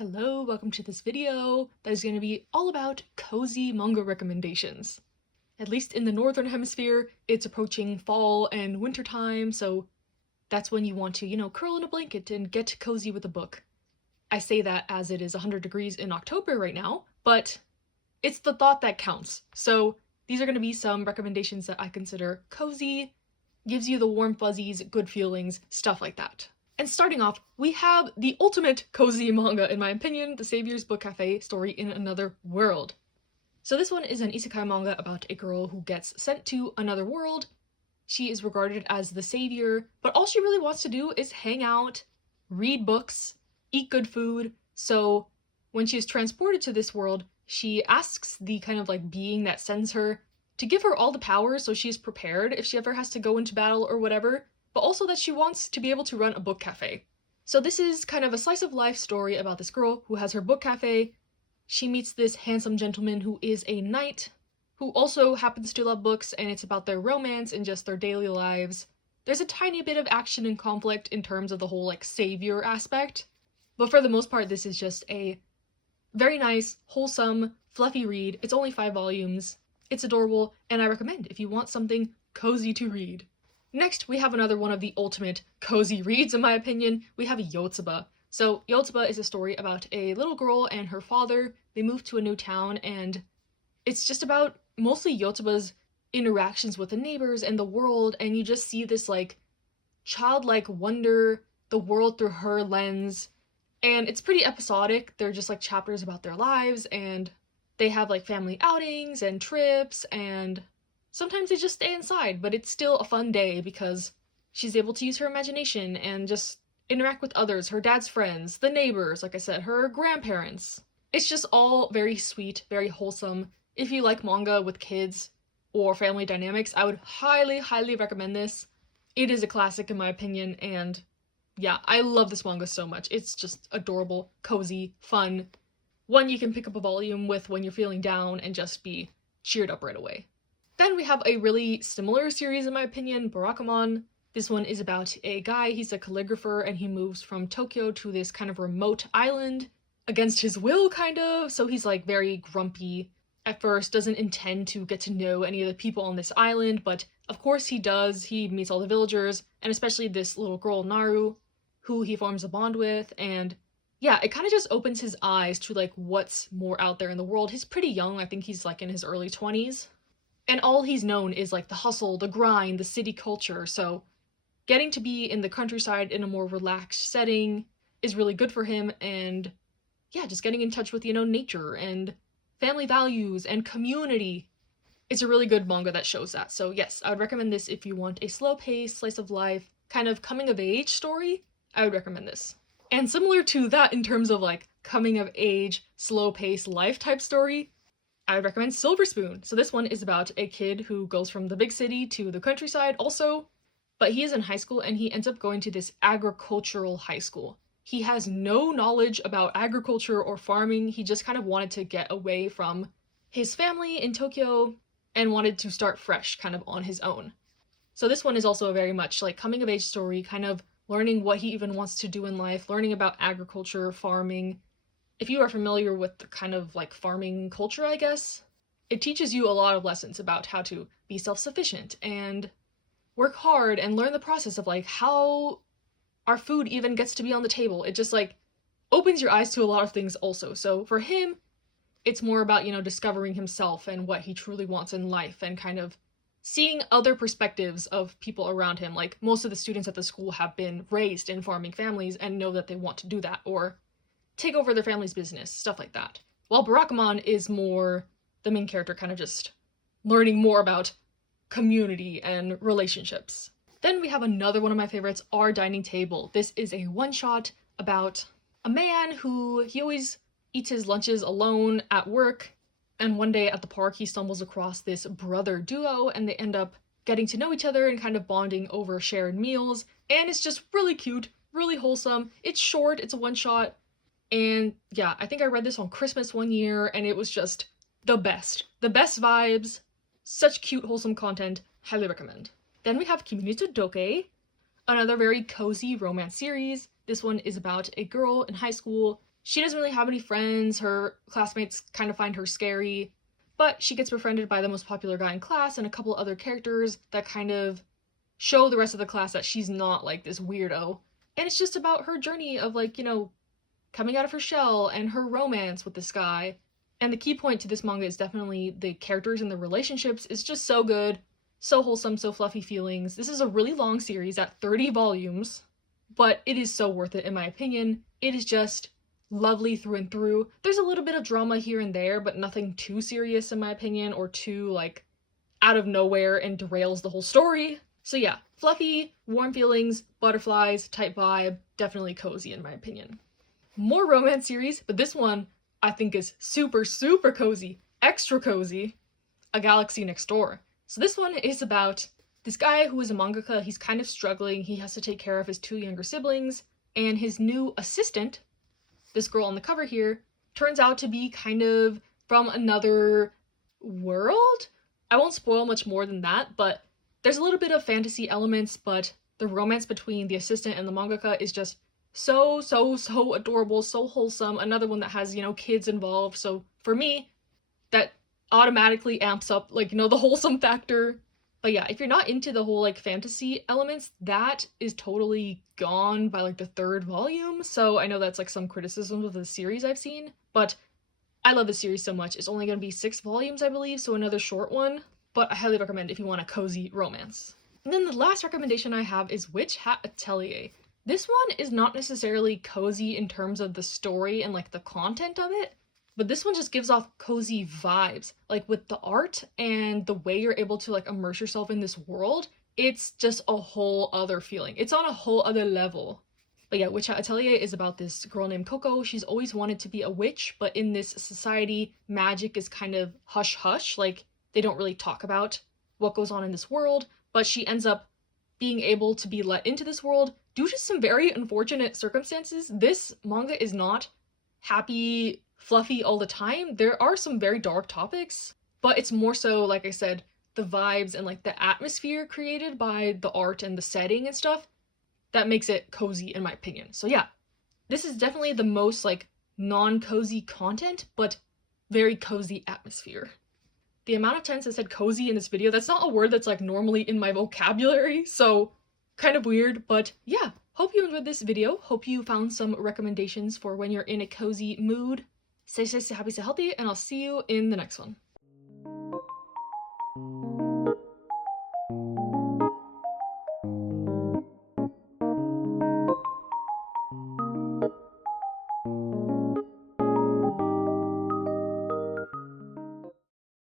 Hello, welcome to this video that is going to be all about cozy manga recommendations. At least in the northern hemisphere, it's approaching fall and winter time, so that's when you want to, curl in a blanket and get cozy with a book. I say that as it is 100 degrees in October right now, but it's the thought that counts. So these are going to be some recommendations that I consider cozy, gives you the warm fuzzies, good feelings, stuff like that. And starting off, we have the ultimate cozy manga, in my opinion, The Savior's Book Cafe Story in Another World. So this one is an isekai manga about a girl who gets sent to another world. She is regarded as the savior, but all she really wants to do is hang out, read books, eat good food. So when she is transported to this world, she asks the kind of being that sends her to give her all the powers so she is prepared if she ever has to go into battle or whatever, but also that she wants to be able to run a book cafe. So this is kind of a slice of life story about this girl who has her book cafe. She meets this handsome gentleman who is a knight, who also happens to love books, and it's about their romance and just their daily lives. There's a tiny bit of action and conflict in terms of the whole savior aspect, but for the most part this is just a very nice, wholesome, fluffy read. It's only 5 volumes. It's adorable, and I recommend if you want something cozy to read. Next, we have another one of the ultimate cozy reads, in my opinion. We have Yotsuba. So, Yotsuba is a story about a little girl and her father. They move to a new town, and it's just about mostly Yotsuba's interactions with the neighbors and the world, and you just see this, childlike wonder, the world through her lens. And it's pretty episodic. They're just, chapters about their lives, and they have, family outings and trips, and sometimes they just stay inside, but it's still a fun day because she's able to use her imagination and just interact with others, her dad's friends, the neighbors, like I said, her grandparents. It's just all very sweet, very wholesome. If you like manga with kids or family dynamics, I would highly, highly recommend this. It is a classic in my opinion, and yeah, I love this manga so much. It's just adorable, cozy, fun. One you can pick up a volume with when you're feeling down and just be cheered up right away. Then we have a really similar series in my opinion, Barakamon. This one is about a guy, he's a calligrapher, and he moves from Tokyo to this kind of remote island against his will, kind of. So he's very grumpy at first, doesn't intend to get to know any of the people on this island, but of course he does. He meets all the villagers, and especially this little girl, Naru, who he forms a bond with, and yeah, it kind of just opens his eyes to what's more out there in the world. He's pretty young, I think he's in his early 20s. And all he's known is the hustle, the grind, the city culture, so getting to be in the countryside in a more relaxed setting is really good for him, and yeah, just getting in touch with, nature and family values and community. It's a really good manga that shows that, so yes, I would recommend this if you want a slow-paced, slice of life, kind of coming-of-age story. I would recommend this. And similar to that in terms of coming-of-age, slow-paced life type story, I would recommend Silver Spoon. So this one is about a kid who goes from the big city to the countryside also, but he is in high school and he ends up going to this agricultural high school. He has no knowledge about agriculture or farming. He just kind of wanted to get away from his family in Tokyo and wanted to start fresh, kind of on his own. So this one is also very much coming of age story, kind of learning what he even wants to do in life, learning about agriculture, farming. If you are familiar with the kind of farming culture, I guess, it teaches you a lot of lessons about how to be self-sufficient and work hard and learn the process of how our food even gets to be on the table. It just opens your eyes to a lot of things also. So for him, it's more about, discovering himself and what he truly wants in life and kind of seeing other perspectives of people around him. Most of the students at the school have been raised in farming families and know that they want to do that or take over their family's business, stuff like that. While Barakamon is more the main character kind of just learning more about community and relationships. Then we have another one of my favorites, Our Dining Table. This is a one-shot about a man who he always eats his lunches alone at work, and one day at the park he stumbles across this brother duo and they end up getting to know each other and kind of bonding over shared meals, and it's just really cute, really wholesome. It's short, it's a one-shot. And yeah, I think I read this on Christmas one year, and it was just the best. The best vibes, such cute, wholesome content, highly recommend. Then we have Kimun Do, another very cozy romance series. This one is about a girl in high school She doesn't really have any friends, her classmates kind of find her scary, but she gets befriended by the most popular guy in class and a couple other characters that kind of show the rest of the class that she's not like this weirdo. And it's just about her journey of like, coming out of her shell and her romance with this guy. And the key point to this manga is definitely the characters and the relationships. It's just so good, so wholesome, so fluffy feelings. This is a really long series at 30 volumes, but it is so worth it in my opinion. It is just lovely through and through. There's a little bit of drama here and there, but nothing too serious in my opinion, or too like out of nowhere and derails the whole story. So yeah, fluffy, warm feelings, butterflies type vibe, definitely cozy in my opinion. More romance series, but this one I think is super, super cozy, extra cozy, A Galaxy Next Door. So this one is about this guy who is a mangaka. He's kind of struggling. He has to take care of his 2 younger siblings, and his new assistant, this girl on the cover here, turns out to be kind of from another world? I won't spoil much more than that, but there's a little bit of fantasy elements, but the romance between the assistant and the mangaka is just so, so, so adorable, so wholesome. Another one that has, kids involved. So for me, that automatically amps up, the wholesome factor. But yeah, if you're not into the whole, fantasy elements, that is totally gone by, the 3rd volume. So I know that's, some criticism of the series I've seen, but I love this series so much. It's only going to be 6 volumes, I believe, so another short one. But I highly recommend if you want a cozy romance. And then the last recommendation I have is Hat Atellier. This one is not necessarily cozy in terms of the story and the content of it, but this one just gives off cozy vibes. With the art and the way you're able to immerse yourself in this world, it's just a whole other feeling. It's on a whole other level. But yeah, Hat Atellier is about this girl named Coco. She's always wanted to be a witch, but in this society, magic is kind of hush-hush. They don't really talk about what goes on in this world, but she ends up being able to be let into this world due to some very unfortunate circumstances. This manga is not happy, fluffy all the time. There are some very dark topics, but it's more so, like I said, the vibes and the atmosphere created by the art and the setting and stuff that makes it cozy in my opinion. So yeah, this is definitely the most non-cozy content, but very cozy atmosphere. The amount of times I said cozy in this video, that's not a word that's normally in my vocabulary, so kind of weird, but yeah. Hope you enjoyed this video. Hope you found some recommendations for when you're in a cozy mood. Stay safe, stay happy, stay healthy, and I'll see you in the next one.